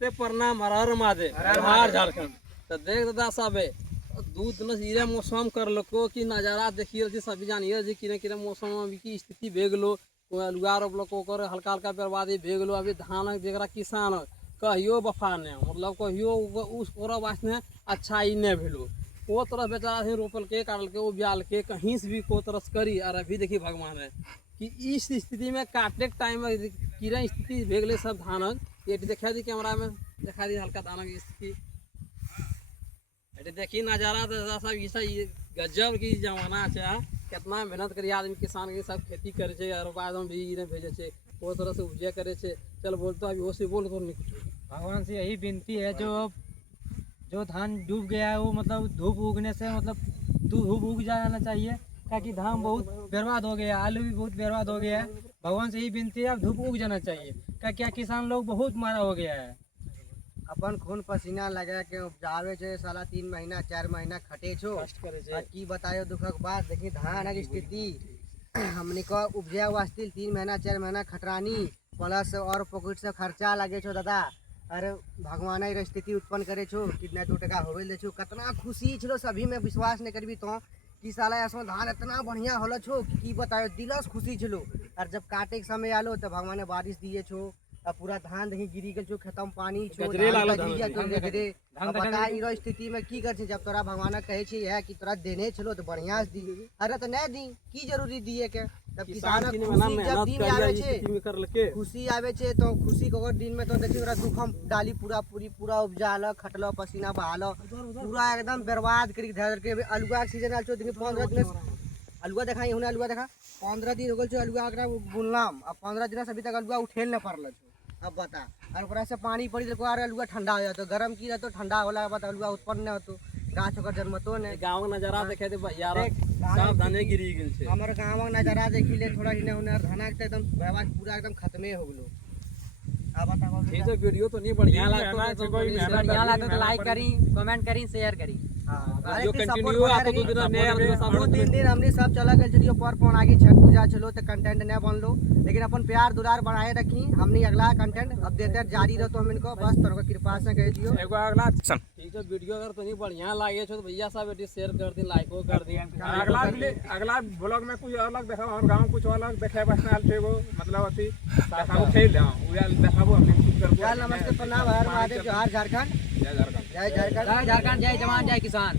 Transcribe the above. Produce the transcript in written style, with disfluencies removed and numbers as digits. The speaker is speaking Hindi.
ते प्रणाम हर हर महादेव हर झारखंड। तो देख दादा साहब दूध न इरे मौसम कर लो कि नजारा देखिए जी सभी जानिए जी किने किने मौसम में की स्थिति भेग लो लुगा रोपलो को हल्का हल्का बर्बादी भेग लो। अभी धान जरा किसान कहियो बफा ने मतलब कहियो उस ओरा वास्ते अच्छा ही नहीं भेलो वो तरह बेचारा ही रोपल के काटल के वो ब्याल के कहीं से भी को तरस करी। और अभी देखिए भगवान है कि इस स्थिति में काटे के टाइम में कीड़ा स्थिति भेगले सब धान ये देखा दी कैमरा में देखा दी हल्का धान की स्थिति देखिए नज़ारा तो सब ये गजब की जमाना है। कितना मेहनत करिए आदमी किसान के सब खेती करे छे और बाद में भी इन्हें भेजे छे वो तरह से उपजे करे छे। चल बोलते अभी वो से बोल तो नहीं कुछ भगवान से यही विनती है जो धान डूब गया है वो मतलब धूप उगने से मतलब धूप उग जाना चाहिए ताकि धान बहुत बर्बाद हो गया, आलू भी बहुत बर्बाद हो गया है। भगवान से यही विनती है अब धूप उग जाना चाहिए क्या किसान लोग बहुत मारा हो गया है। अपन खून पसीना लगा के उपजावे छे साला 3 महीना 4 महीना खटे छो कष्ट करे छे। आ की बतायो दुखक बात देखी धान की स्थिति हमने को उपजा वास्ते 3 महीना 4 महीना खटरानी प्लस और पॉकेट से खर्चा लगे छो दादा। अरे भगवान ही स्थिति उत्पन्न करे छो कितना 2 टका होवे ले छो कितना खुशी छलो सभी में विश्वास नहीं करबी तो कि साला ऐसा धान इतना बढ़िया होलो छो कि बतायो दिलस खुशी छलो। और जब काटे के समय आलो तो भगवान ने बारिश दिए छो अब पूरा धान देखी गिरी गल छो खत्म पानी छो गजरे लालो धान धान तो गजरे। अब बता इरो स्थिति में की कर छी जब तोरा भगवान कहे छी है कि तोरा देने छलो तो बढ़िया से दी अरे तो नहीं दी की जरूरी दिए के तब किसान खुशी जब दिन आवे छे खुशी आवे छे तो खुशी के दिन में तो देखी ओरा दुखम डाली पूरा उपजाल खटलो पसीना बहालो पूरा एकदम बर्बाद करी धर के अलुआ के सीजन आल छो देखी 15 दिन अलुआ देखा हुने अलुआ देखा 15 दिन हो गल छो अलुआ एकरा बुनलाम अब 15 दिन से अभी तक अलुआ उठेल न पारल छो। अब बता और ऊपर से पानी पड़ी तो अलुआ ठंडा हो जातो गर्म की रहतो ठंडा होला बाद अलुआ उत्पन्न नहीं होतो गाछ ओकर जन्मतो ने गांव गाँव नजारा देखे थे यार सब धाने गिरी गेल छे। हमर गांव नजारा देखी ले थोड़ा हिने हुने धाना के एकदम बर्बाद पूरा एकदम खत्मे हो गेलो। अब बताओ ये तो वीडियो तो नहीं बढ़िया बढ़िया लागतो तो लाइक करी कमेंट करी शेयर करी। अरे जो की कंटिन्यू support आपको करी। दूसरा नया दो तीन दिन हमने सब चला गए चलियो पर फोन आगे छठ पूजा चलो तो कंटेंट नहीं बन लो लेकिन अपन प्यार दुलार बनाए रखी हमने अगला कंटेंट अब देते जारी रहो तो हम इनको बस तोर कृपा से कह दियो एगो अगला ठीक है वीडियो अगर तनी बढ़िया लागे छो तो भैया साहब बेटी शेयर कर दी लाइको कर दी। अगला ब्लॉग में कुछ अलग देखा और गांव कुछ अलग देखे बस नाल छे वो मतलब अथी देखाबो खेल उया देखाबो हमने कुछ करबो। नमस्ते प्रणाम हर महादेव जोहार झारखंड जय झारखंड जय झारखंड जय झारखंड जय जवान जय किसान।